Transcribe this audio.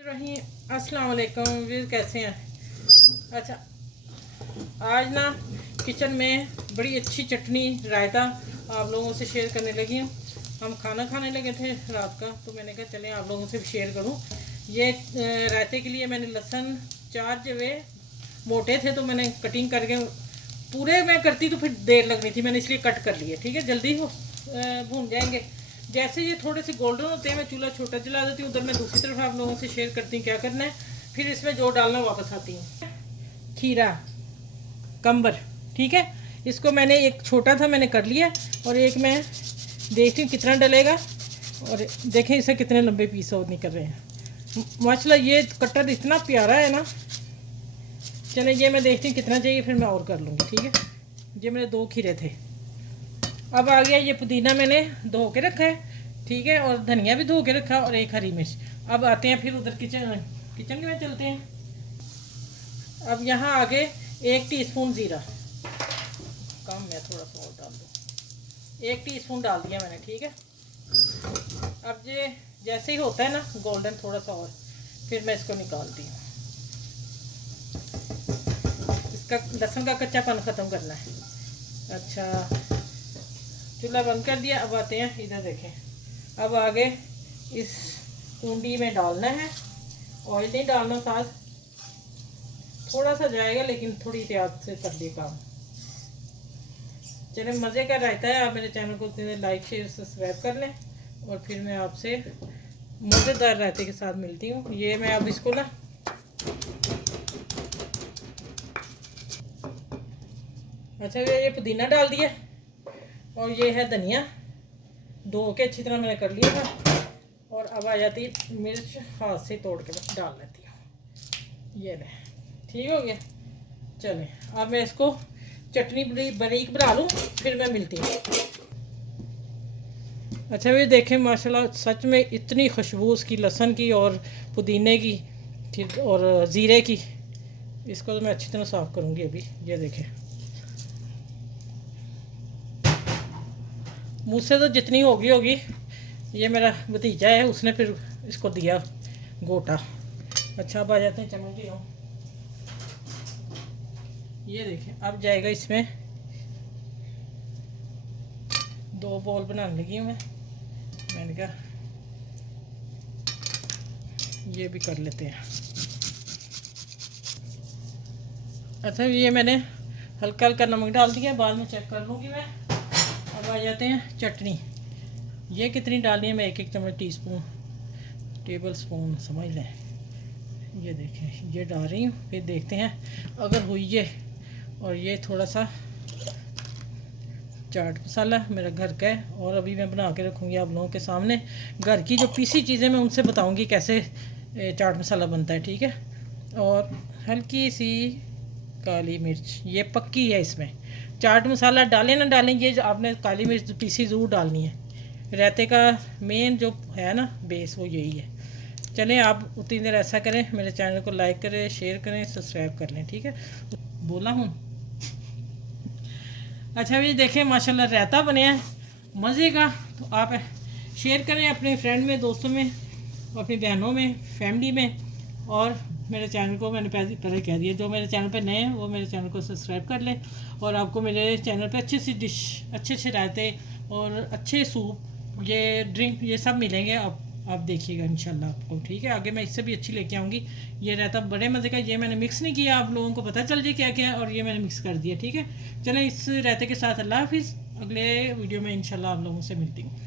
रही। अस्सलाम वालेकुम वीर, कैसे हैं? अच्छा, आज ना किचन में बड़ी अच्छी चटनी रायता आप लोगों से शेयर करने लगी हूँ। हम खाना खाने लगे थे रात का, तो मैंने कहा चलें आप लोगों से शेयर करूँ। ये रायते के लिए मैंने लहसुन 4 जवे मोटे थे तो मैंने कटिंग करके, पूरे मैं करती तो फिर देर लगनी थी, मैंने इसलिए कट कर लिए। ठीक है, जल्दी हो भून जाएंगे। जैसे ये थोड़े से गोल्डन होते हैं मैं चूल्हा छोटा जला देती हूँ, उधर मैं दूसरी तरफ आप लोगों से शेयर करती हूँ क्या करना है। फिर इसमें जो डालना वापस आती हूँ। खीरा कम्बर, ठीक है, इसको मैंने एक छोटा था मैंने कर लिया, और एक मैं देखती हूँ कितना डलेगा। और देखें इसे कितने लंबे पीस और निकल रहे हैं माशाल्लाह। ये कटर इतना प्यारा है ना। चले ये मैं देखती हूँ कितना चाहिए, फिर मैं और कर लूँगी। ठीक है, ये मेरे 2 खीरे थे। अब आ गया ये पुदीना मैंने धो के रखा है, ठीक है, और धनिया भी धो के रखा, और एक हरी मिर्च। अब आते हैं फिर उधर किचन में चलते हैं। अब यहाँ आगे 1 टीस्पून ज़ीरा, कम है थोड़ा सा और डाल दो, 1 टीस्पून डाल दिया मैंने। ठीक है, अब ये जैसे ही होता है ना गोल्डन थोड़ा सा और, फिर मैं इसको निकालती हूँ। इसका लहसुन का कच्चापन ख़त्म करना है। अच्छा, चूल्हा बंद कर दिया। अब आते हैं इधर, देखें अब आगे इस कुंडी में डालना है। ऑयल नहीं डालना, साथ थोड़ा सा जाएगा लेकिन थोड़ी एहतियात से कर दिए काम। चले, मज़े का रायता है। आप मेरे चैनल को लाइक शेयर सब्सक्राइब कर लें, और फिर मैं आपसे मज़ेदार रायते के साथ मिलती हूँ। ये मैं अब इसको ना, अच्छा ये पुदीना डाल दिया, और ये है धनिया धो के अच्छी तरह मैंने कर लिया था। और अब आ जाती है मिर्च, हाथ से तोड़ के डाल लेती हूँ। ये ले, ठीक हो गया। चलें अब मैं इसको चटनी बारीक बना लूँ, फिर मैं मिलती हूँ। अच्छा ये देखें माशाल्लाह, सच में इतनी खुशबू उसकी लहसुन की और पुदीने की, ठीक, और ज़ीरे की। इसको तो मैं अच्छी तरह साफ़ करूँगी अभी। ये देखें, मुझसे तो जितनी होगी। ये मेरा भतीजा है, उसने फिर इसको दिया गोटा। अच्छा, अब आ जाते हैं चम्मच की। ये देखें, अब जाएगा इसमें 2 बॉल बनाने लगी हूँ मैंने कहा ये भी कर लेते हैं। अच्छा, ये मैंने हल्का हल्का नमक डाल दिया, बाद में चेक कर लूँगी मैं। अब आ जाते हैं चटनी। ये कितनी डालनी है, मैं 1 चम्मच टेबल स्पून समझ लें। ये देखें ये डाल रही हूँ, फिर देखते हैं अगर हुई ये। और ये थोड़ा सा चाट मसाला मेरा घर का है, और अभी मैं बना के रखूँगी आप लोगों के सामने। घर की जो पीसी चीज़ें मैं उनसे बताऊँगी कैसे चाट मसाला बनता है। ठीक है, और हल्की सी काली मिर्च, ये पक्की है। इसमें चाट मसाला डालें ना डालें, ये आपने काली मिर्च पीसी ज़रूर डालनी है। रायते का मेन जो है ना बेस, वो यही है। चलें आप उतनी देर ऐसा करें, मेरे चैनल को लाइक करें, शेयर करें, सब्सक्राइब कर लें। ठीक है, बोला हूँ। अच्छा भी देखें माशाल्लाह रायता बने हैं मज़े का। तो आप शेयर करें अपने फ्रेंड में, दोस्तों में, अपनी बहनों में, फैमिली में। और मेरे चैनल को मैंने पहले कह दिया, जो मेरे चैनल पे नए हैं वो मेरे चैनल को सब्सक्राइब कर लें। और आपको मेरे चैनल पे अच्छी सी डिश, अच्छे अच्छे रायते और अच्छे सूप, ये ड्रिंक, ये सब मिलेंगे। आप देखिएगा इंशाल्लाह आपको। ठीक है, आगे मैं इससे भी अच्छी लेके आऊँगी। ये रहता बड़े मज़े का। ये मैंने मिक्स नहीं किया, आप लोगों को पता चल जाए क्या क्या है, और ये मैंने मिक्स कर दिया। ठीक है, चलें इस रहते के साथ अल्लाह हाफिज़। अगले वीडियो में इंशाल्लाह आप लोगों से मिलती हूँ।